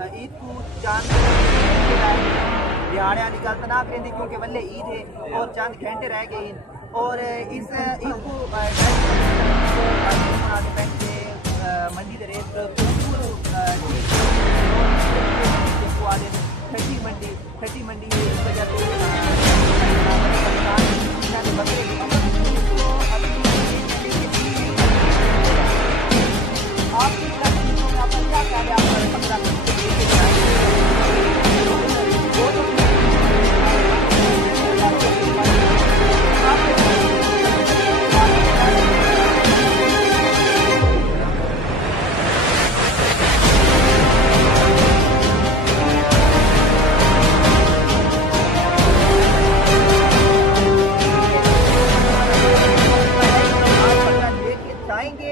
ईद को चांद दिहाड़े वाली गल तो ना करें क्योंकि वल्ले ईद है और चंद घंटे रह गए और इस ईद को मंडी के रेट खट्टी मंडी इस वजह से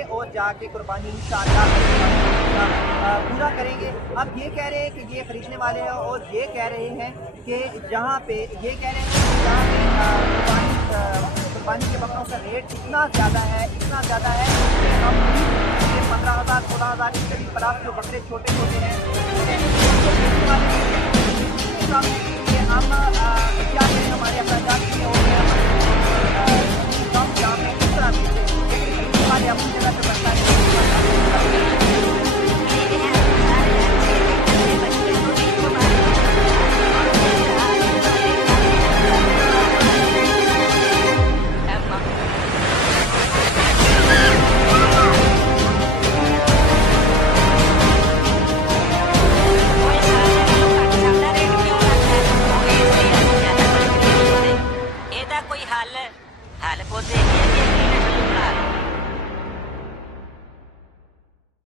और जाके कुर्बानी इंशाअल्लाह पूरा करेंगे। अब ये कह रहे हैं कि ये खरीदने वाले हैं और ये कह रहे हैं कि जहाँ पे ये कह रहे हैं कि जहाँ पे कुर्बानी के बकरों का रेट इतना ज़्यादा है कि हम 15,000 16,000 के करीब प्लस जो बकरे छोटे छोटे हैं हम क्या करें, हमारे अखराजात भी हो गए